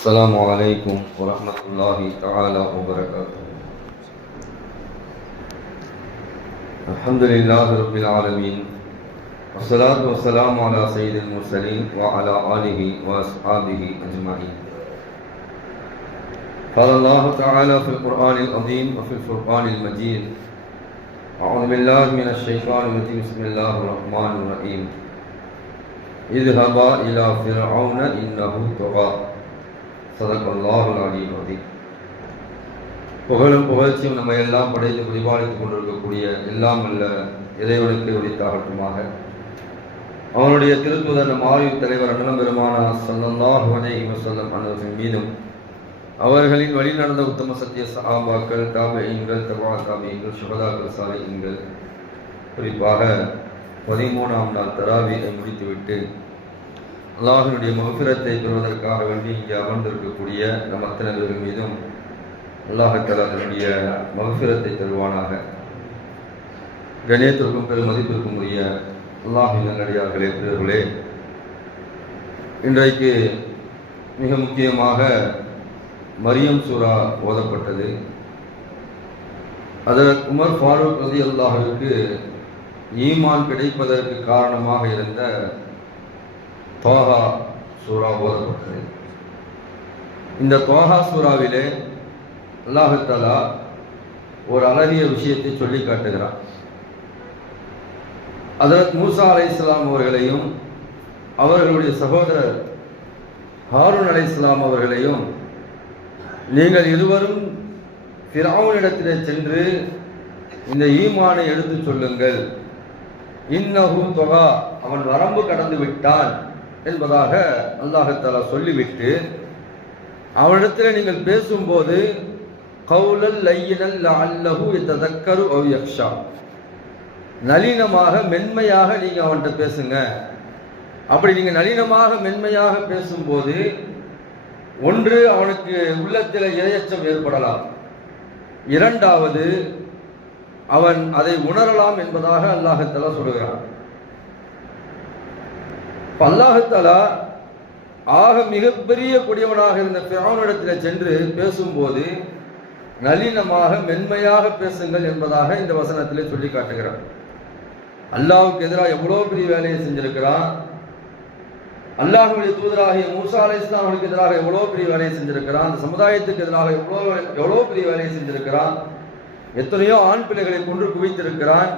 السلام عليكم ورحمة الله تعالى وبركاته. الحمد لله رب العالمين والصلاة والسلام على سيد المرسلين وعلى آله وأصحابه أجمعين. قال الله تعالى في القرآن العظيم وفي الفرقان المجيد أعوذ بالله من الشيطان الرجيم بسم الله الرحمن الرحيم. اذهبا إلى فرعون إنه طغى. சதக்கல்லாஹுல் அலியும் அதீம் புகழும் புகழ்ச்சியும் நம்ம எல்லாம் படைத்து பரிபாலித்துக் கொண்டிருக்கக்கூடிய எல்லாம் அல்ல இறைவனுக்கு உரித்தாகட்டுமாக. அவனுடைய திருத்துதன் மாறிய தலைவர் அண்ணன் பெருமான சல்லல்லாஹ் வனேஹி வசல்லம் அன்னவர்கள் மீதும் அவர்களின் வழி நடந்த உத்தம சத்திய சஹாபாக்கள் தாபெயின்கள் தபா தாபெயின்கள் சுகதாக்கள் சாலையின்கள் குறிப்பாக பதிமூணாம் நாள் தராவியை முடித்துவிட்டு அல்லாஹினுடைய மகபிரத்தை பெறுவதற்காக வேண்டி இங்கே அமர்ந்திருக்கக்கூடிய நம் அத்தனை பேர் மீதும் அல்லாஹத்தால் அதனுடைய மகபிரத்தை தருவானாக. கணியத்திற்கும் பெரும் மதிப்பிற்கும் உரிய அல்லாஹின் நல்லடியார்களே பிறர்களே இன்றைக்கு மிக முக்கியமாக மரியம் சூரா ஓதப்பட்டது. அதற்கு உமர் ஃபாரூக் ரதி அல்லாஹுக்கு ஈமான் கிடைப்பதற்கு காரணமாக இருந்த தோஹா சூரா ஓதப்பட்டது இந்த தோஹா சூறாவிலே அல்லாஹாலா ஒரு அழகிய விஷயத்தை சொல்லி காட்டுகிறார் அதற்கு மூசா அலை இஸ்லாம் அவர்களையும் அவர்களுடைய சகோதரர் ஹாரூன் அலை இஸ்லாம் அவர்களையும் நீங்கள் இருவரும் ஃபிரௌனிடத்திலே சென்று இந்த ஈமானை எடுத்து சொல்லுங்கள். இன்னஹு தொகா அவன் வரம்பு கடந்து விட்டான். என்பதாக அல்லாஹத்தாலா சொல்லிவிட்டு அவனிடத்தில் நீங்கள் பேசும்போது கவுலல் லையினல் அல்லஹு இந்த தக்கரு யக்ஷா. நளினமாக மென்மையாக நீங்கள் அவன்கிட்ட பேசுங்க. அப்படி நீங்கள் நளினமாக மென்மையாக பேசும்போது ஒன்று அவனுக்கு உள்ளத்தில் இரையச்சம் ஏற்படலாம். இரண்டாவது அவன் அதை உணரலாம் என்பதாக அல்லாஹத்தலா சொல்லுகிறான் அல்லாஹத்தாலா ஆக மிகப்பெரிய கொடியவனாக இருந்த பிராவனிடத்தில் சென்று பேசும்போது நளினமாக மென்மையாக பேசுங்கள் என்பதாக இந்த வசனத்திலே சொல்லி காட்டுகிறார். அல்லாவுக்கு எதிராக எவ்வளோ பெரிய வேலையை செஞ்சிருக்கிறான்? அல்லாஹுடைய தூதராகிய மூசா அலை இஸ்லாமுக்கு எதிராக எவ்வளோ பெரிய வேலையை செஞ்சிருக்கிறான்? அந்த சமுதாயத்துக்கு எதிராக எவ்வளோ எவ்வளோ பெரிய வேலையை செஞ்சிருக்கிறான்? எத்தனையோ ஆண் பிள்ளைகளை கொன்று குவித்திருக்கிறான்?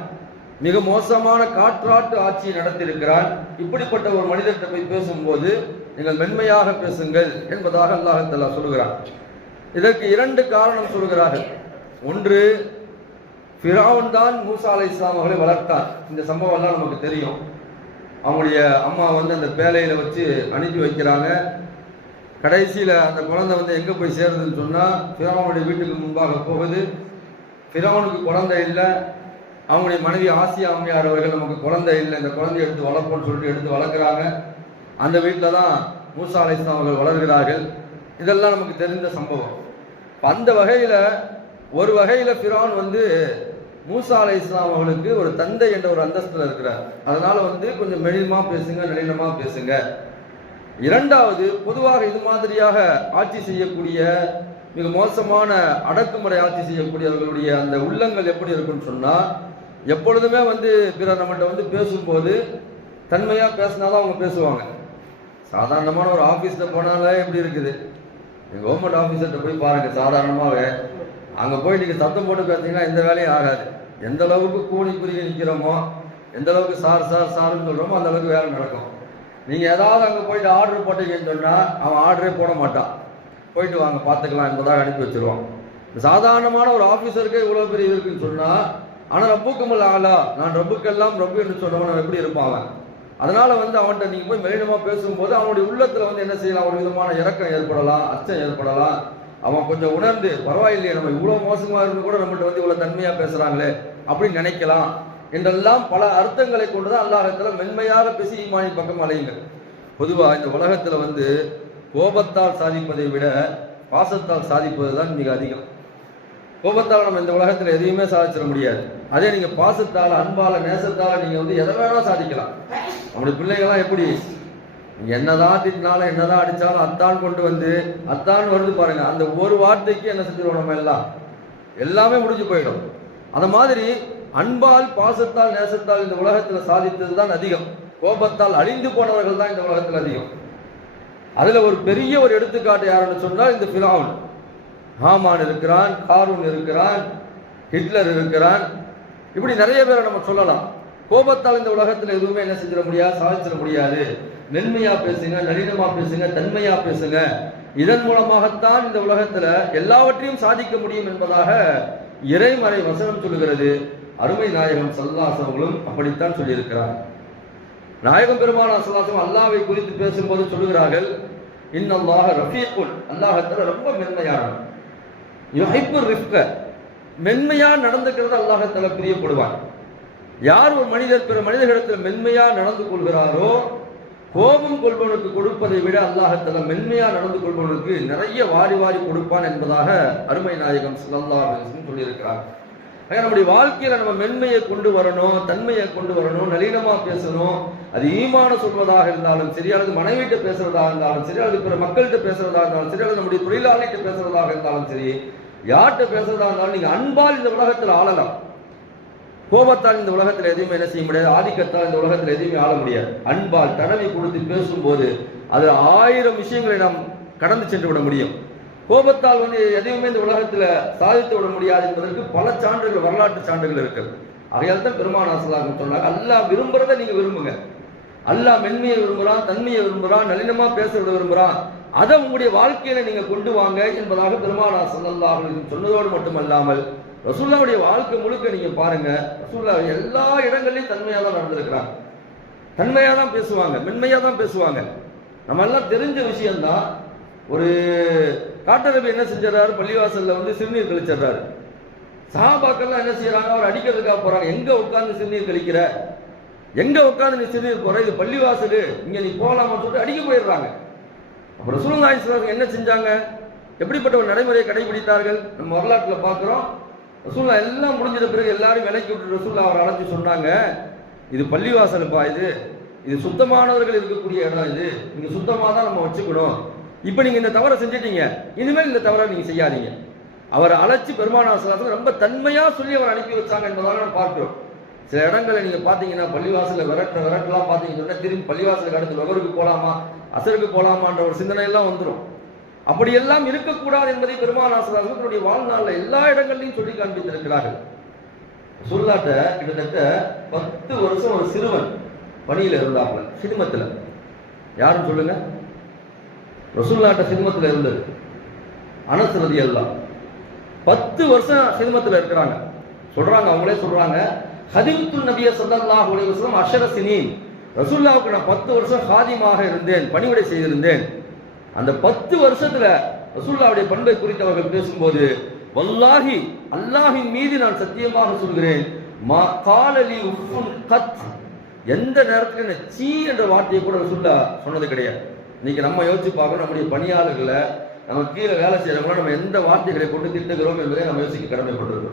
மிக மோசமான காற்றாட்டு ஆட்சியை நடத்தியிருக்கிறான் இப்படிப்பட்ட ஒரு மனிதர்கிட்ட போய் பேசும்போது நீங்கள் மென்மையாக பேசுங்கள் என்பதாக அல்லாஹல்லா சொல்கிறான் இதற்கு இரண்டு காரணம் சொல்கிறார்கள் ஒன்று ஃபிராவன் தான் மூசா அலை இஸ்லாம் அவர்களை வளர்த்தார். இந்த சம்பவம் எல்லாம் நமக்கு தெரியும். அவங்களுடைய அம்மா வந்து அந்த பேலையில் வச்சு அனுப்பி வைக்கிறாங்க. கடைசியில் அந்த குழந்தை வந்து எங்கே போய் சேருதுன்னு சொன்னால் ஃபிராவனுடைய வீட்டுக்கு முன்பாக போகுது. ஃபிராவனுக்கு குழந்தை இல்லை. அவங்களுடைய மனைவி ஆசியா அம்மையார் அவர்கள் நமக்கு குழந்தை இல்லை இந்த குழந்தைய எடுத்து வளர்ப்போம்னு சொல்லிட்டு எடுத்து வளர்க்குறாங்க. அந்த வீட்டில் தான் மூசா அலிஸ்லாம் அவர்கள் வளர்கிறார்கள். இதெல்லாம் நமக்கு தெரிந்த சம்பவம். அந்த வகையில் ஒரு வகையில் ஃபிரான் வந்து மூசா அலை இஸ்லாம் அவர்களுக்கு ஒரு தந்தை என்ற ஒரு அந்தஸ்தில் இருக்கிறார். அதனால வந்து கொஞ்சம் மெளினமாக பேசுங்க நளினமாக பேசுங்க. இரண்டாவது பொதுவாக இது மாதிரியாக ஆட்சி செய்யக்கூடிய மிக மோசமான அடக்குமுறை ஆட்சி செய்யக்கூடியவர்களுடைய அந்த உள்ளங்கள் எப்படி இருக்குன்னு சொன்னால் எப்பொழுதுமே வந்து பிறர் நம்மகிட்ட வந்து பேசும்போது தன்மையாக பேசினாதான் அவங்க பேசுவாங்க. சாதாரணமான ஒரு ஆஃபீஸில் போனாலே எப்படி இருக்குது? கவர்மெண்ட் ஆஃபீஸர்கிட்ட போய் பாருங்கள் சாதாரணமாகவே அங்கே போய் நீங்கள் சத்தம் போட்டு பார்த்தீங்கன்னா எந்த வேலையும் ஆகாது. எந்த அளவுக்கு கூலி புரிய நிற்கிறோமோ எந்த அளவுக்கு சார் சார் சார்னு சொல்கிறோமோ அந்த அளவுக்கு வேலை நடக்கும். நீங்கள் ஏதாவது அங்கே போயிட்டு ஆர்டர் போட்டீங்கன்னு சொன்னால் அவன் ஆர்டரே போட மாட்டான். போயிட்டு வாங்க பார்த்துக்கலாம் என்பதாக அனுப்பி வச்சிருவான் சாதாரணமான ஒரு ஆஃபீஸருக்கே இவ்வளோ பெரிய இருக்குன்னு சொன்னால் ஆனால் ரப்புக்குமல் ஆளா? நான் ரப்புக்கெல்லாம் ரப்பு என்று சொல்றவன் எப்படி இருப்பான் அவன்? அதனால வந்து அவன்கிட்ட நீங்கள் போய் மெலினமாக பேசும்போது அவனுடைய உள்ளத்தில் வந்து என்ன செய்யலாம்? ஒரு விதமான இறக்கம் ஏற்படலாம் அச்சம் ஏற்படலாம். அவன் கொஞ்சம் உணர்ந்து பரவாயில்லையே நம்ம இவ்வளோ மோசமாக இருந்து கூட நம்மகிட்ட வந்து இவ்வளோ தன்மையாக பேசுகிறாங்களே அப்படின்னு நினைக்கலாம். என்றெல்லாம் பல அர்த்தங்களை கொண்டு தான் அல்லாஹத்தில் மென்மையாக பேசி ஈமானி பக்கம் அலையுங்கள். பொதுவாக இந்த உலகத்தில் வந்து கோபத்தால் சாதிப்பதை விட பாசத்தால் சாதிப்பது தான் மிக அதிகம். கோபத்தால் நம்ம இந்த உலகத்தில் எதையுமே சாதிச்சிட முடியாது. அதே நீங்கள் பாசத்தால் அன்பால் நேசத்தால் நீங்கள் வந்து எதை வேணாலும் சாதிக்கலாம். நம்மளுடைய பிள்ளைகள்லாம் எப்படி? என்னதான் திட்டினாலும் என்னதான் அடிச்சாலும் அத்தான் கொண்டு வந்து அத்தான் வருது பாருங்க. அந்த ஒரு வார்த்தைக்கு என்ன செஞ்சிருவோம் நம்ம எல்லாம்? எல்லாமே முடிஞ்சு போயிடும். அந்த மாதிரி அன்பால் பாசத்தால் நேசத்தால் இந்த உலகத்துல சாதித்தது தான் அதிகம். கோபத்தால் அழிந்து போனவர்கள் தான் இந்த உலகத்தில் அதிகம். அதுல ஒரு பெரிய ஒரு எடுத்துக்காட்டு யாருன்னு சொன்னால் இந்த பிராவுன் ஹாமான் இருக்கிறான் காரூன் இருக்கிறான் ஹிட்லர் இருக்கிறான். இப்படி நிறைய பேரை நம்ம சொல்லலாம். கோபத்தால் இந்த உலகத்தில் எதுவுமே என்ன செஞ்சிட முடியாது சாதிச்சிட முடியாது. மென்மையா பேசுங்க நளினமா பேசுங்க தன்மையா பேசுங்க. இதன் மூலமாகத்தான் இந்த உலகத்துல எல்லாவற்றையும் சாதிக்க முடியும் என்பதாக இறைமறை வசனம் சொல்லுகிறது. அருமை நாயகம் சல்லாசவங்களும் அப்படித்தான் சொல்லியிருக்கிறார். நாயகம் பெருமான சல்லாசம் அல்லாவை குறித்து பேசும்போது சொல்லுகிறார்கள் இன்னல்லாக ரஃபீக்குள் அல்லாஹத்துல ரொம்ப மென்மையானவன். யுஹிப்பு ரிஃப்க. மென்மையாக நடந்துக்கிறது அல்லாஹத்துல பிரியப்படுவான். யார் ஒரு மனிதர் பிற மனிதர்களிடத்தில் மென்மையாக நடந்து கொள்கிறாரோ கோபம் கொள்பவனுக்கு கொடுப்பதை விட அல்லாஹத்தல மென்மையாக நடந்து கொள்பவனுக்கு நிறைய வாரி வாரி கொடுப்பான் என்பதாக அருமை நாயகம் ஸல்லல்லாஹு சொல்லியிருக்கிறார். நம்முடைய வாழ்க்கையில நம்ம மென்மையை கொண்டு வரணும் தன்மையை கொண்டு வரணும் நளினமா பேசணும். அது ஈமான சொல்வதாக இருந்தாலும் சரி அல்லது மனைவிட்டு பேசுறதா இருந்தாலும் சரி அல்லது பிற மக்கள்கிட்ட பேசுறதா இருந்தாலும் சரி அல்லது நம்முடைய தொழிலாளிகிட்ட பேசுறதாக இருந்தாலும் சரி யார்கிட்ட பேசுறதா இருந்தாலும் நீங்க அன்பால் இந்த உலகத்தில் ஆளலாம். கோபத்தால் இந்த உலகத்தில் எதுவுமே என்ன செய்ய முடியாது. ஆதிக்கத்தால் இந்த உலகத்தில் எதுவுமே ஆள முடியாது. அன்பால் தடவை கொடுத்து பேசும்போது அது ஆயிரம் விஷயங்களை நாம் கடந்து சென்று விட முடியும். கோபத்தால் வந்து எதையுமே இந்த உலகத்தில் சாதித்து விட முடியாது என்பதற்கு பல சான்றுகள் வரலாற்று சான்றுகள் இருக்கிறது அதையால் தான் பெருமான் ஆசலாக சொன்னாங்க அல்லாஹ் விரும்புறதை நீங்க விரும்புங்க. அல்லாஹ் மென்மையை விரும்புகிறான் தன்மையை விரும்புகிறான் நளினமா பேசுறதை விரும்புகிறான் அதை உங்களுடைய வாழ்க்கையில நீங்க கொண்டு வாங்க என்பதாக பெருமானா ஸல்லல்லாஹு சொன்னதோடு மட்டுமல்லாமல் ரசூல்லாவுடைய வாழ்க்கை முழுக்க நீங்க பாருங்க ரசூல்லா எல்லா இடங்கள்லையும் தன்மையா தான் நடந்திருக்கிறாங்க தன்மையா தான் பேசுவாங்க மென்மையா தான் பேசுவாங்க. நம்ம எல்லாம் தெரிஞ்ச விஷயம்தான் ஒரு காட்டரபி என்ன செஞ்சிடறாரு? பள்ளிவாசல்ல வந்து சிறுநீர் கழிச்சிடுறாரு சாபாக்கெல்லாம் என்ன செய்யறாங்க? அவர் அடிக்கிறதுக்காக போறாங்க. எங்க உட்கார்ந்து சிறுநீர் கழிக்கிற எங்க உட்கார்ந்து நீ சிறுநீர் போற இது பள்ளிவாசல் இங்க நீ போகலாமான்னு சொல்லிட்டு அடிக்க போயிடுறாங்க. அப்போ ரசூலுல்லாஹி என்ன செஞ்சாங்க? எப்படிப்பட்ட ஒரு நடைமுறையை கடைபிடித்தார்கள்? நம்ம வரலாற்றில் பார்க்குறோம். ரசூல்லா எல்லாம் முடிஞ்சத பிறகு எல்லாரும் விலைக்கு விட்டு ரசூல்லா அவர் அழைச்சி சொன்னாங்க. இது பள்ளிவாசலுப்பா இது. இது சுத்தமானவர்கள் இருக்கக்கூடிய இடம் இது. நீங்கள் சுத்தமாக தான் நம்ம வச்சுக்கணும். இப்போ நீங்கள் இந்த தவறை செஞ்சிட்டீங்க. இனிமேல் இந்த தவறை நீங்கள் செய்யாதீங்க. அவரை அழைச்சி பெருமானாசலாசன் ரொம்ப தன்மையாக சொல்லி அவர் அனுப்பி வச்சாங்க என்பதாக நம்ம பார்க்கிறோம். சில இடங்களை நீங்க பாத்தீங்கன்னா பள்ளிவாசலில் விரட்டுற விரட்டெல்லாம் பாத்தீங்கன்னா திரும்பி பள்ளிவாசலுக்கு அடுத்து நுகருக்கு போலாமா அசருக்கு போலாமான்ற ஒரு சிந்தனை எல்லாம் வந்துடும் அப்படியெல்லாம் இருக்கக்கூடாது என்பதை பெருமானாசலாசன் தன்னுடைய வாழ்நாளில் எல்லா இடங்கள்லையும் சொல்லி காண்பித்திருக்கிறார்கள். சொல்லாட்ட கிட்டத்தட்ட பத்து வருஷம் ஒரு சிறுவன் பணியில இருந்தாப்புல சினிமத்துல. யாரும் சொல்லுங்க? ரசுல்லாட்ட சினிமத்துல இருந்தது. அனசுரதி எல்லாம் பத்து வருஷம் சினிமத்துல இருக்கிறாங்க. சொல்றாங்க அவங்களே சொல்றாங்க ஹதிவுத்து நபிய சல்லல்லாஹு உலகம் வஸல்லம் அஷர சினீன். ரசூல்லாவுக்கு நான் பத்து வருஷம் ஹாதிமாக இருந்தேன் பணிவிடை செய்திருந்தேன். அந்த பத்து வருஷத்துல ரசூல்லாவுடைய பண்பை குறித்து அவர்கள் பேசும்போது வல்லாஹி அல்லாஹின் மீது நான் சத்தியமாக சொல்கிறேன். மா காலலி உஃபுன் கத். எந்த நேரத்துல என்ன சீ என்ற வார்த்தையை கூட ரசூல்லா சொன்னது கிடையாது. இன்னைக்கு நம்ம யோசிச்சு பார்க்கணும் நம்முடைய பணியாளர்களை நம்ம கீழே வேலை செய்யறவங்கள நம்ம எந்த வார்த்தைகளை கொண்டு திட்டுகிறோம் என்பதை நம்ம யோசிக்க கடமைப்பட்டிருக்கிறோம்.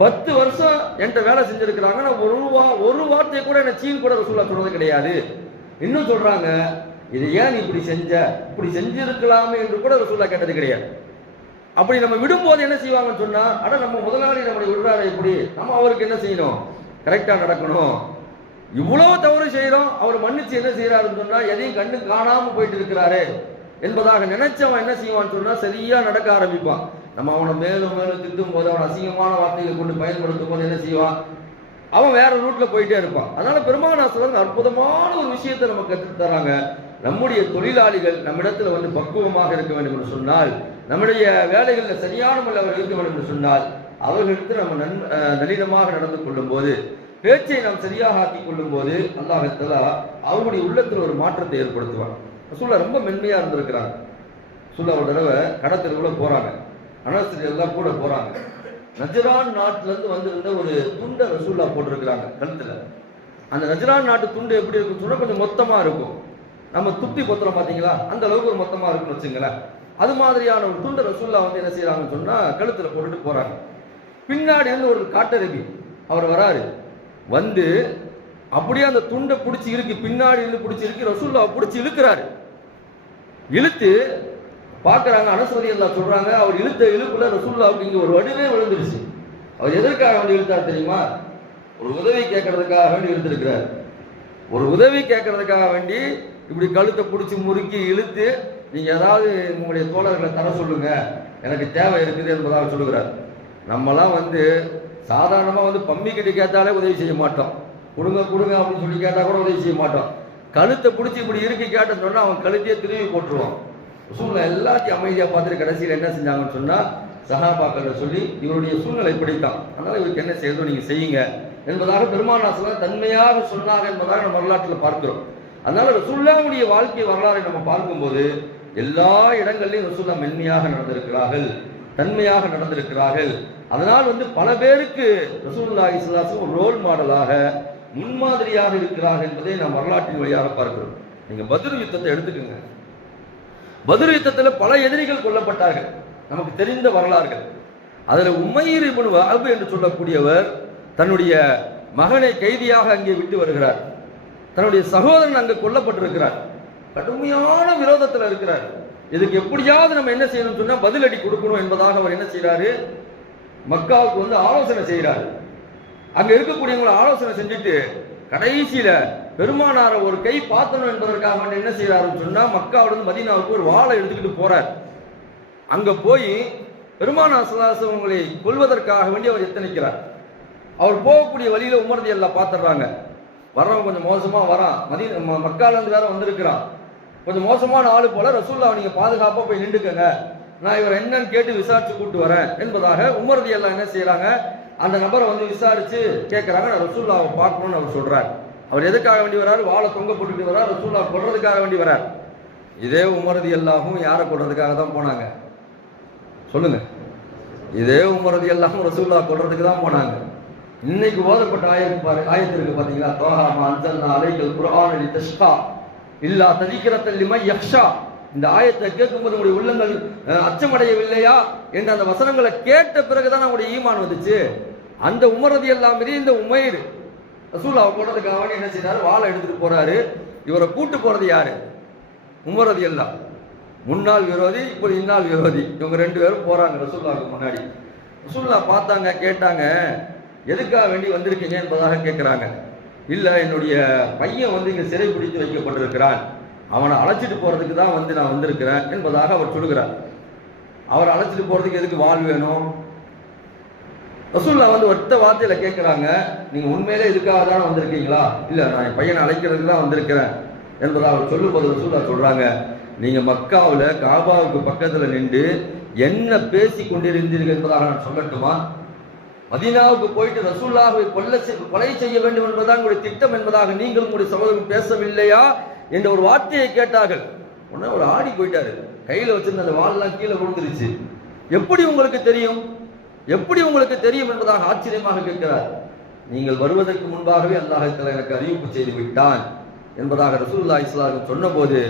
பத்து வருஷம் என்கிட்ட வேலை செஞ்சிருக்கிறாங்க நான் ஒரு வா ஒரு வார்த்தையை கூட என்ன சீன் கூட ரசூல்லா சொன்னது கிடையாது. இன்னும் சொல்றாங்க இது ஏன் நீ இப்படி செஞ்ச? இப்படி செஞ்சிருக்கலாமே என்று கூட ரசூல்லா கேட்டது கிடையாது. அப்படி நம்ம விடும்போது என்ன செய்வாங்கன்னு சொன்னா அட நம்ம முதலாளி நம்மளை விடுறாரு இப்படி. நம்ம அவருக்கு என்ன செய்யணும்? கரெக்டா நடக்கணும். இவ்வளவு தவறு செய்யறோம் அவர் மன்னிச்சு என்ன செய்யறாருன்னு சொன்னா எதையும் கண்ணு காணாம போயிட்டு இருக்கிறாரு. என்பதாக நினைச்சவன் என்ன செய்வான்னு சொன்னா சரியா நடக்க ஆரம்பிப்பான். நம்ம அவனை மேலும் மேலும் திட்டும் போது அவன் அசிங்கமான வார்த்தைகளை கொண்டு பயன்படுத்தும் போது என்ன செய்வான் அவன் வேற ரூட்ல போயிட்டே இருப்பான். அதனால பெருமானாசலன் அற்புதமான ஒரு விஷயத்தை நம்ம கற்று தராங்க. நம்முடைய தொழிலாளிகள் நம்மிடத்துல வந்து பக்குவமாக இருக்க வேண்டும் என்று சொன்னால் நம்முடைய வேலைகளில் சரியான முறையில் அவர் இருக்க வேண்டும் என்று சொன்னால் அவர்களுக்கு நம்ம நன் நளினமாக நடந்து கொள்ளும் போது பேச்சை நாம் சரியாக ஆக்கி கொள்ளும் போது அல்லாஹத்தலா அவருடைய உள்ளத்தில் ஒரு மாற்றத்தை ஏற்படுத்துவான். ரசூல்லா ரொம்ப மென்மையாக இருந்திருக்கிறாங்க. ரசூல்லா ஒரு தடவை கடத்தெருவுல போறாங்க. அனஸ்திரி கூட போறாங்க. நஜரான் நாட்டிலேருந்து வந்திருந்த ஒரு துண்டை ரசூல்லா போட்டிருக்கிறாங்க கழுத்தில். அந்த நஜரான் நாட்டு துண்டு எப்படி இருக்கும் சொன்னால் கொஞ்சம் மொத்தமாக இருக்கும். நம்ம துப்பி கொத்துறோம் பார்த்தீங்களா? அந்த அளவுக்கு ஒரு மொத்தமாக இருக்குன்னு வச்சுங்களேன். அது மாதிரியான ஒரு துண்டை ரசூல்லா வந்து என்ன செய்கிறாங்கன்னு சொன்னால் கழுத்தில் போட்டுட்டு போகிறாங்க பின்னாடி இருந்து ஒரு காட்டருவி அவர் வராரு. வந்து அப்படியே அந்த துண்டை பிடிச்சி இருக்கு பின்னாடி இருந்து பிடிச்சி இருக்கு ரசூல்லா பிடிச்சி இழுக்கிறாரு. இழுத்து பார்க்குறாங்க அனஸ்வதி எல்லாம் சொல்கிறாங்க அவர் இழுத்த இழுப்புல ரசூல்லாவுக்கு இங்கே ஒரு வடிவே விழுந்துருச்சு. அவர் எதற்காக வேண்டி இழுத்தார் தெரியுமா? ஒரு உதவி கேட்கறதுக்காக வேண்டி இழுத்திருக்கிறார். ஒரு உதவி கேட்கறதுக்காக வேண்டி இப்படி கழுத்தை பிடிச்சி முறுக்கி இழுத்து நீங்கள் ஏதாவது உங்களுடைய தோழர்களை தர சொல்லுங்க எனக்கு தேவை இருக்குது என்பதாக சொல்லுகிறார். நம்மலாம் வந்து சாதாரணமாக வந்து பம்மி கிட்ட கேட்டாலே உதவி செய்ய மாட்டோம். கொடுங்க கொடுங்க அப்படின்னு சொல்லி கேட்டால் கூட உதவி செய்ய மாட்டோம். கழுத்தை பிடிச்சி இப்படி இறுக்கி கேட்டேன்னு சொன்னால் அவன் கழுத்தையே திரும்பி போட்டுருவான். சூழ்நிலை எல்லாத்தையும் அமைதியாக பார்த்துட்டு கடைசியில் என்ன செஞ்சாங்கன்னு சொன்னால் சஹாபாக்கள் சொல்லி இவருடைய சூழ்நிலை இப்படித்தான். அதனால் இவருக்கு என்ன செய்யறதோ நீங்கள் செய்யுங்க. என்பதாக பெருமானாசலம் தன்மையாக சொன்னார் என்பதாக நம்ம வரலாற்றில் பார்க்கிறோம். அதனால ரசூல்லாவுடைய வாழ்க்கை வரலாறை நம்ம பார்க்கும்போது எல்லா இடங்கள்லையும் ரசூல்லா மென்மையாக நடந்திருக்கிறார்கள் தன்மையாக நடந்திருக்கிறார்கள். அதனால் வந்து பல பேருக்கு ரசூல்லா இஸ்லாசும் ஒரு ரோல் மாடலாக முன்மாதிரியாக இருக்கிறார்கள் என்பதை நாம் வரலாற்றின் வழியாக பார்க்கிறோம். நீங்கள் பத்ர் யுத்தத்தை எடுத்துக்கோங்க. பதில் யுத்தத்தில் பல எதிரிகள் கொல்லப்பட்டார்கள். நமக்கு தெரிந்த வரலாறுகள். அதில் உமையீர் இபுன் வஹப் என்று சொல்லக்கூடியவர் தன்னுடைய மகனை கைதியாக அங்கே விட்டு வருகிறார். தன்னுடைய சகோதரன் அங்கே கொல்லப்பட்டிருக்கிறார். கடுமையான விரோதத்தில் இருக்கிறார். இதுக்கு எப்படியாவது நம்ம என்ன செய்யணும்னு சொன்னால் பதிலடி கொடுக்கணும் என்பதாக அவர் என்ன செய்கிறாரு மக்காவுக்கு வந்து ஆலோசனை செய்கிறார் அங்கே இருக்கக்கூடியவங்களை ஆலோசனை செஞ்சுட்டு கடைசியில பெருமானார ஒரு கை பார்த்தணும் என்பதற்காக வேண்டி என்ன செய்யறாருன்னு சொன்னா மக்காவிலிருந்து மதினாவுக்கு ஒரு வாழை எடுத்துக்கிட்டு போறார். அங்க போய் பெருமானா சலாசம் உங்களை கொல்வதற்காக வேண்டி அவர் எத்தனைக்கிறார். அவர் போகக்கூடிய வழியில உமர்தி எல்லாம் பார்த்துடுறாங்க. வர்றவன் கொஞ்சம் மோசமா வரான். மதி ம- மக்கால வேற வந்திருக்கிறான். கொஞ்சம் மோசமான ஆளு போல ரசூல்லா நீங்க பாதுகாப்பா போய் நின்றுக்கங்க. நான் இவர் என்னன்னு கேட்டு விசாரிச்சு கூட்டு வரேன் என்பதாக உமர்தி எல்லாம் என்ன செய்யறாங்க அந்த நபரை வந்து விசாரிச்சு கேட்குறாங்க நான் ரசூல்லாவை பார்க்கணும்னு அவர் சொல்றார். அவர் எதுக்காக வேண்டி வராரு? வாழை தொங்க போட்டுட்டு வரார் ரசூல்லா கொள்றதுக்காக வேண்டி வரார். இதே உமரதி எல்லாமும் யாரை கொள்றதுக்காக தான் போனாங்க? சொல்லுங்க. இதே உமரதி எல்லாமும் ரசூல்லா கொள்றதுக்கு தான் போனாங்க. இன்னைக்கு ஓதப்பட்ட ஆயத்து பாரு ஆயத்து இருக்கு பாத்தீங்களா? தோஹாமா அன்சல்னா அலைகள் குரான் லி தஷ்கா இல்லா ததிக்கிறத்தல்லிமா யக்ஷா இந்த ஆயத்தை கேட்கும்போது உங்களுடைய உள்ளங்கள் அச்சமடையவில்லையா? என்ற அந்த வசனங்களை கேட்ட பிறகுதான் நம்முடைய ஈமான் வந்துச்சு. அந்த உமரது எல்லாம் மீறி இந்த உமைர் அவங்க போடுறதுக்காக வேண்டி என்ன செய்யறாரு வாளை எடுத்துட்டு போறாரு. இவரை கூட்டு போறது யாரு? உமரதி எல்லாம் முன்னாள் விரோதி இப்போ இந்நாள் விரோதி. இவங்க ரெண்டு பேரும் போறாங்க ரசூல்லாவுக்கு முன்னாடி. ரசூல்லா பார்த்தாங்க கேட்டாங்க எதுக்காக வேண்டி வந்திருக்கீங்க? என்பதாக கேட்குறாங்க இல்லை என்னுடைய பையன் வந்து இங்கே சிறை பிடித்து வைக்கப்பட்டிருக்கிறான். அவனை அழைச்சிட்டு போகிறதுக்கு தான் வந்து நான் வந்திருக்கிறேன் என்பதாக அவர் சொல்லுகிறார். அவர் அழைச்சிட்டு போகிறதுக்கு எதுக்கு வாழ் வேணும்? ரசூல்லா வந்து ஒத்த வார்த்தையில கேட்குறாங்க நீங்க உண்மையிலே இதுக்காக தானே வந்திருக்கீங்களா? இல்ல நான் என் பையனை அழைக்கிறதுக்கு தான் வந்திருக்கிறேன் என்பதை அவர் சொல்லும்போது ரசூல்லா சொல்றாங்க. நீங்க மக்காவில் காபாவுக்கு பக்கத்துல நின்று என்ன பேசி கொண்டிருந்தீர்கள் என்பதாக நான் சொல்லட்டுமா? மதினாவுக்கு போயிட்டு ரசூல்லாவை கொல்ல கொலை செய்ய வேண்டும் என்பதாக உங்களுடைய திட்டம் என்பதாக நீங்கள் உங்களுடைய சகோதரன் பேசவில்லையா? என்ற ஒரு வார்த்தையை கேட்டார்கள். உடனே ஒரு ஆடி போயிட்டாரு. கையில வச்சிருந்த அந்த வால்லாம் கீழே விழுந்துருச்சு. எப்படி உங்களுக்கு தெரியும்? எப்படி உங்களுக்கு தெரியும் என்பதாக ஆச்சரியமாக கேட்கிறார். நீங்கள் வருவதற்கு முன்பாகவே அல்லாஹ் எனக்கு அறிவிப்பு செய்து விட்டான் என்பதாக ரசூல்லா இஸ்லாம் சொன்னபோது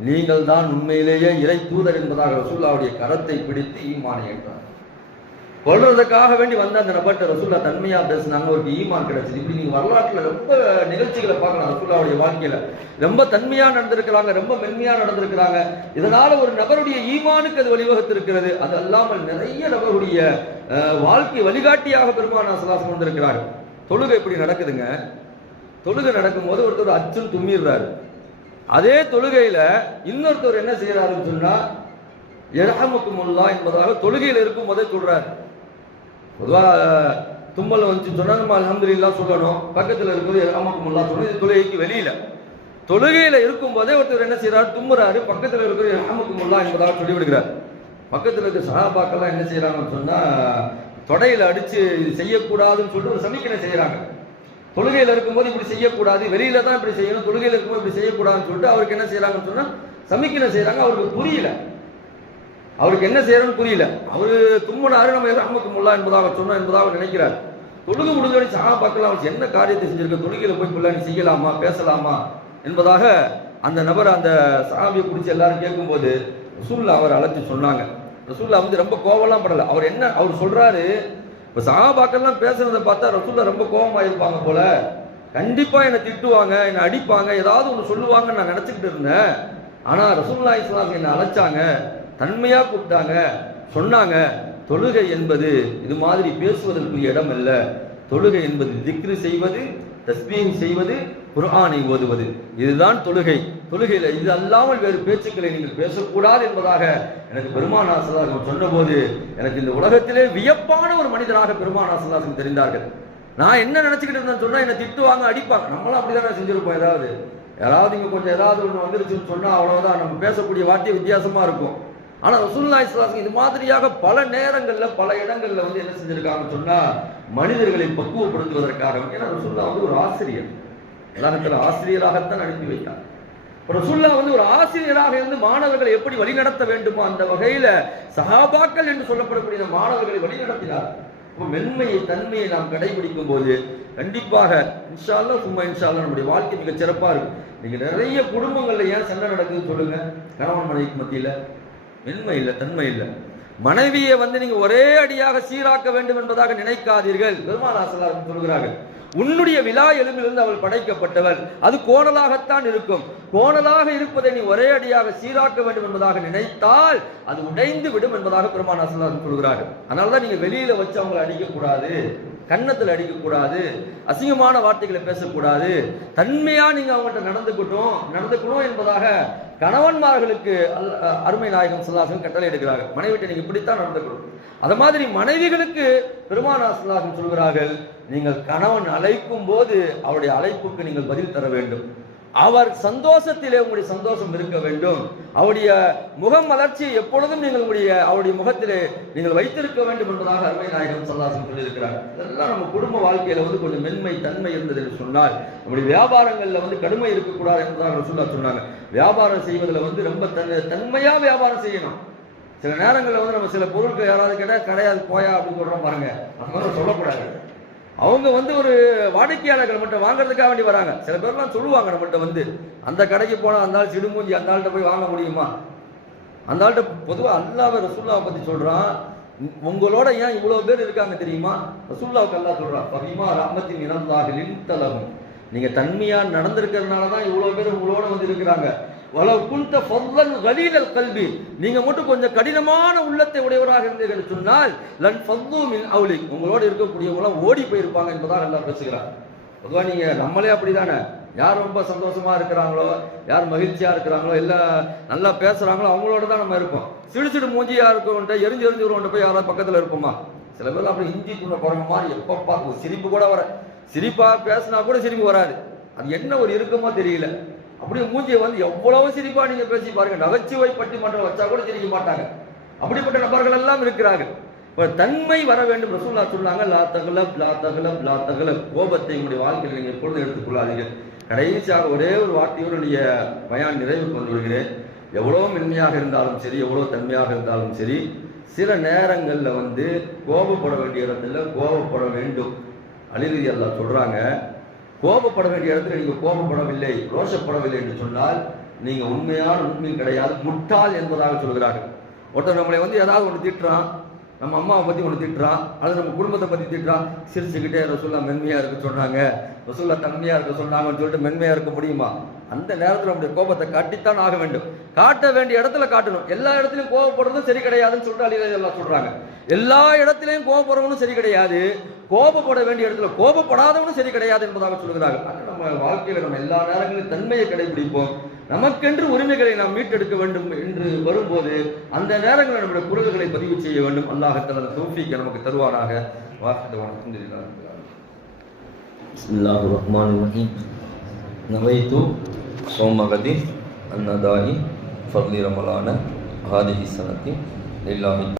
நீங்கள் தான் உண்மையிலேயே இறை தூதர் என்பதாக ரசூல்லாவுடைய கரத்தை பிடித்து ஈமானை என்றார் கொள்றதுக்காக வேண்டி வந்த அந்த நபர்கிட்ட ரசூல்லா தன்மையா பேசினாங்க. ஒரு ஈமான் கிடைச்சது. இப்படி நீங்க வரலாற்றுல ரொம்ப நிகழ்ச்சிகளை பார்க்கலாம். ரசூல்லாவுடைய வாழ்க்கையில. ரொம்ப தன்மையா நடந்திருக்கிறாங்க. ரொம்ப மென்மையா நடந்திருக்கிறாங்க. இதனால ஒரு நபருடைய ஈமானுக்கு அது வழிவகுத்திருக்கிறது. அது அல்லாமல் நிறைய நபருடைய வாழ்க்கை வழிகாட்டியாக பெருமானா சலாசம் வந்திருக்கிறார். தொழுகை இப்படி நடக்குதுங்க? தொழுகை நடக்கும்போது ஒருத்தர் அச்சுன்னு தும்மிடுறாரு. அதே தொழுகையில இன்னொருத்தர் என்ன செய்யறாருன்னு சொன்னா இரஹமுக்குமுல்லா என்பதாக தொழுகையில் இருக்கும் போதே சொல்றாரு. பொதுவாக தும்மல் வந்துச்சு சொன்னால் நம்ம அல்ஹம்துலில்லாஹ் சொல்லணும். பக்கத்தில் இருக்கிறது இரஹமுக்குமுல்லா சொல்லணும். இது தொழுகைக்கு வெளியில். தொழுகையில் இருக்கும் போதே ஒருத்தர் என்ன செய்கிறார் தும்முறாரு. பக்கத்தில் இருக்கிற இரஹமுக்குமுல்லா என்பதாக சொல்லி விடுகிறார் இருக்கிற இருக்க சகாபாக்கெல்லாம் என்ன செய்கிறாங்கன்னு சொன்னால் தொடையில் அடித்து இது செய்யக்கூடாதுன்னு சொல்லிட்டு ஒரு சமிக்கனை செய்கிறாங்க தொழுகையில் இருக்கும்போது இப்படி செய்யக்கூடாது. வெளியில தான் இப்படி செய்யணும். தொழுகையில் இருக்கும்போது இப்படி செய்யக்கூடாதுன்னு சொல்லிட்டு அவருக்கு என்ன செய்கிறாங்கன்னு சொன்னால் சமிக்கனை செய்கிறாங்க அவருக்கு புரியல. அவருக்கு என்ன செய்யறோம்னு புரியல. அவர் தும்முனாரு நம்ம ரஹமத்துமுல்லா என்பதாக சொன்னோம் என்பதாக நினைக்கிறார். தொழுகு முடிஞ்சோடி சகா பார்க்கலாம் அவர் என்ன காரியத்தை செஞ்சிருக்க? தொழுகையில் போய் பிள்ளை நீ செய்யலாமா பேசலாமா? என்பதாக அந்த நபர் அந்த சாமியை பிடிச்சி எல்லாரும் கேட்கும்போது ரசூல்லா அவர் அழைச்சி சொன்னாங்க. ரசூல்லா வந்து ரொம்ப கோவம்லாம் படல. அவர் என்ன அவர் சொல்றாரு இப்ப சஹாபாக்கள்லாம் பேசுறதை பார்த்தா ரசூல்லா ரொம்ப கோவமா இருப்பாங்க போல. கண்டிப்பா என்னை திட்டுவாங்க என்னை அடிப்பாங்க ஏதாவது ஒன்று சொல்லுவாங்கன்னு நான் நினச்சிக்கிட்டு இருந்தேன். ஆனா ரசூல்லா இஸ்லாம் என்னை அழைச்சாங்க தன்மையா கூப்பிட்டாங்க சொன்னாங்க தொழுகை என்பது இது மாதிரி பேசுவதற்குரிய இடம் அல்ல. தொழுகை என்பது திக்ரு செய்வது தஸ்மீன் செய்வது குர்ஆனை ஓதுவது. இதுதான் தொழுகை. தொழுகையில் இது அல்லாமல் வேறு பேச்சுக்களை நீங்கள் பேசக்கூடாது என்பதாக எனக்கு பெருமானா சல்லாசம் சொன்னபோது எனக்கு இந்த உலகத்திலே வியப்பான ஒரு மனிதனாக பெருமானா சல்லாசம் தெரிந்தார்கள். நான் என்ன நினச்சிக்கிட்டு இருந்தேன்னு சொன்னால் என்னை திட்டுவாங்க அடிப்பாங்க. நம்மளும் அப்படிதானே செஞ்சுருப்போம் ஏதாவது. யாராவது இங்கே கொஞ்சம் ஏதாவது ஒன்று வந்துருச்சுன்னு சொன்னால் அவ்வளோதான் நம்ம பேசக்கூடிய வார்த்தை வித்தியாசமாக இருக்கும். ஆனால் ரசூல்லா இஸ்லாசம் இது மாதிரியாக பல நேரங்களில் பல இடங்களில் வந்து என்ன செஞ்சுருக்காங்கன்னு சொன்னால் மனிதர்களை பக்குவப்படுத்துவதற்காக ஏன்னா ரசூல்லா வந்து ஒரு ஆசிரியர். உலகத்தில் ஆசிரியராகத்தான் அனுப்பி வைத்தார். ரசுல்லா வந்து ஒரு ஆசிரியராக இருந்து மாணவர்களை எப்படி வழிநடத்த வேண்டுமோ அந்த வகையில் சஹாபாக்கள் என்று சொல்லப்படக்கூடிய இந்த மாணவர்களை வழிநடத்தினார். இப்போ மென்மையை தன்மையை நாம் கடைபிடிக்கும் போது கண்டிப்பாக இன்ஷால்லா சும்மா இன்ஷால்லா நம்முடைய வாழ்க்கை மிக சிறப்பாக இருக்கும். நீங்கள் நிறைய குடும்பங்கள்ல ஏன் சண்டை நடக்குதுன்னு சொல்லுங்கள் கணவன் மனைவிக்கு மத்தியில். மென்மை இல்லை தன்மை இல்லை. மனைவியை வந்து நீங்க ஒரே அடியாக சீராக்க வேண்டும் என்பதாக நினைக்காதீர்கள். பெருமானாசலார் சொல்கிறார்கள் உன்னுடைய விழா எலும்பிலிருந்து அவள் படைக்கப்பட்டவள். அது கோணலாகத்தான் இருக்கும். கோணலாக இருப்பதை நீ ஒரே அடியாக சீராக்க வேண்டும் என்பதாக நினைத்தால் அது உடைந்து விடும் என்பதாக பெருமானாசலார் சொல்கிறார்கள். அதனாலதான் நீங்க வெளியில வச்சு அவங்களை அடிக்கக்கூடாது. கன்னத்தில் அடிக்கக்கூடாது. அசிங்கமான வார்த்தைகளை பேசக்கூடாது. தன்மையா நீங்க அவங்கள்ட்ட நடந்துக்கிட்டோம் நடந்துக்கணும் என்பதாக கணவன்மார்களுக்கு அல் அருமை நாயகம் சுல்லாசன் கட்டளை எடுக்கிறார்கள். மனைவிட்ட நீங்க இப்படித்தான் நடந்துக்கணும். அது மாதிரி மனைவிகளுக்கு பெருமானா சுல்லாசன் சொல்கிறார்கள் நீங்கள் கணவன் அழைக்கும் போது அவருடைய அழைப்புக்கு நீங்கள் பதில் தர வேண்டும். அவர் சந்தோஷத்திலே உங்களுடைய சந்தோஷம் இருக்க வேண்டும். அவருடைய முகம் வளர்ச்சி எப்பொழுதும் நீங்கள் உங்களுடைய அவருடைய முகத்திலே நீங்கள் வைத்திருக்க வேண்டும் என்பதாக அருமை நாயகம் சல்லாசன் சொல்லியிருக்கிறார். இதெல்லாம் நம்ம குடும்ப வாழ்க்கையில வந்து கொஞ்சம் மென்மை தன்மை இருந்தது என்று சொன்னால் நம்முடைய வியாபாரங்களில் வந்து கடுமை இருக்கக்கூடாது என்பதாக சொல்லா சொன்னாங்க. வியாபாரம் செய்வதில் வந்து ரொம்ப தன் தன்மையாக வியாபாரம் செய்யணும். சில நேரங்களில் வந்து நம்ம சில பொருட்கள் யாராவது கேட்டால் கிடையாது போயா அப்படின்னு சொல்கிறோம் பாருங்க. அந்த மாதிரி சொல்லக்கூடாது. அவங்க வந்து ஒரு வாடிக்கையாளர்கள் மட்டும் வாங்குறதுக்காக வேண்டி வராங்க. சில பேர்லாம் சொல்லுவாங்க நம்மகிட்ட வந்து அந்த கடைக்கு போனால் அந்த ஆள் சிடுமூஞ்சி அந்த ஆள்கிட்ட போய் வாங்க முடியுமா? அந்த ஆள்கிட்ட பொதுவாக அல்லாஹ் ரசுல்லாவை பற்றி சொல்கிறான் உங்களோட ஏன் இவ்வளோ பேர் இருக்காங்க தெரியுமா? ரசுல்லாவுக்கு அல்லா சொல்கிறான் பகிமா ரஹ்மத்தின் இனந்தாகலின் தலகும் நீங்கள் தன்மையாக நடந்திருக்கிறதுனால தான் இவ்வளோ பேர் உங்களோட வந்து இருக்கிறாங்க. வளர்குண்ட ஃபல்லன் கலீலல் கல்வி நீங்க மட்டும் கொஞ்சம் கடினமான உள்ளத்தை உடையவராக இருந்தீர்கள் என்று சொன்னால் லன் ஃபல்லு மின் அவுலி. உங்களோட இருக்கக்கூடியவங்களாம் ஓடி போயிருப்பாங்க என்பதாக நல்லா பேசுகிறார். பொதுவா நீங்க நம்மளே அப்படிதானே? யார் ரொம்ப சந்தோஷமா இருக்கிறாங்களோ யார் மகிழ்ச்சியா இருக்கிறாங்களோ எல்லாம் நல்லா பேசுறாங்களோ அவங்களோட தான் நம்ம இருப்போம். சிடு சிடு மூஞ்சியா இருக்கவன்ட்ட எரிஞ்சு எரிஞ்சு வருவன்ட்ட போய் யாராவது பக்கத்துல இருப்போமா? சில பேர் அப்படி இஞ்சி துணை குறைஞ்ச மாதிரி எப்பப்பா ஒரு சிரிப்பு கூட வர சிரிப்பா பேசினா கூட சிரிப்பு வராது. அது என்ன ஒரு இருக்குமோ தெரியல. அப்படியே மூஞ்சியை வந்து எவ்வளவு சிரிப்பா நீங்க பேசி பாருங்க. நகைச்சுவை பட்டிமன்றம் வச்சா கூட சிரிக்க மாட்டாங்க. அப்படிப்பட்ட நபர்கள் எல்லாம் இருக்கிறார்கள். இப்போ தன்மை வர வேண்டும் ரசூல்லா சொன்னாங்க லா தகலப் லா தகலப் லா தகலப். கோபத்தை உங்களுடைய வாழ்க்கையில் நீங்கள் எப்பொழுதும் எடுத்துக்கொள்ளாதீங்க. கடைசியாக ஒரே ஒரு வார்த்தையோடு பயன் பயான் கொண்டு வருகிறேன். எவ்வளோ மென்மையாக இருந்தாலும் சரி எவ்வளோ தன்மையாக இருந்தாலும் சரி சில நேரங்களில் வந்து கோபப்பட வேண்டிய இடத்துல கோபப்பட வேண்டும். அழிவு எல்லாம் சொல்கிறாங்க கோபப்பட வேண்டிய இடத்துல நீங்க கோபப்படவில்லை ரோஷப்படவில்லை என்று சொன்னால் நீங்க உண்மையான உண்மை கிடையாது முட்டாள் என்பதாக சொல்கிறார்கள். ஒருத்தர் நம்மளை வந்து ஏதாவது ஒன்று திட்டுறான் நம்ம அம்மாவை பத்தி ஒன்று திட்டுறான் அல்லது நம்ம குடும்பத்தை பத்தி திட்டுறான் சிரிச்சுக்கிட்டே ரசூல்லா மென்மையா இருக்க சொன்னாங்க ரசூல்லா தன்மையா இருக்க சொன்னாங்கன்னு சொல்லிட்டு மென்மையா இருக்க முடியுமா? அந்த நேரத்தில் நம்முடைய கோபத்தை காட்டித்தான் ஆக வேண்டும். காட்ட வேண்டிய இடத்துல காட்டணும். எல்லா இடத்துலையும் கோபப்படுறதும் சரி கிடையாதுன்னு சொல்லிட்டு அலிரதி எல்லாம் சொல்றாங்க. எல்லா இடத்துலையும் கோபப்படுறவனும் சரி கிடையாது. கோபப்பட வேண்டிய இடத்துல கோபப்படாதவனும் சரி கிடையாது என்பதாக சொல்கிறார்கள் நம்ம வாழ்க்கையில நம்ம எல்லா நேரங்களிலும் தன்மையை கடைபிடிப்போம். நமக்கென்று உரிமைகளை நாம் மீட்டெடுக்க வேண்டும் என்று வரும்போது அந்த நேரங்களில் நம்முடைய குரல்களை பதிவு செய்ய வேண்டும். அல்லாஹத்தில் அந்த தௌஃபீக்கை நமக்கு தருவானாக. வார்த்தை வணக்கம் ನವೈತು ಸೋಮಗದಿ ಅನ್ನದಾಯಿ ಫರ್ಲಿ ರಮಲಾನ ಹಾದಿ ಹಿಸನತಿ ಇಲ್ಲಾಹಿ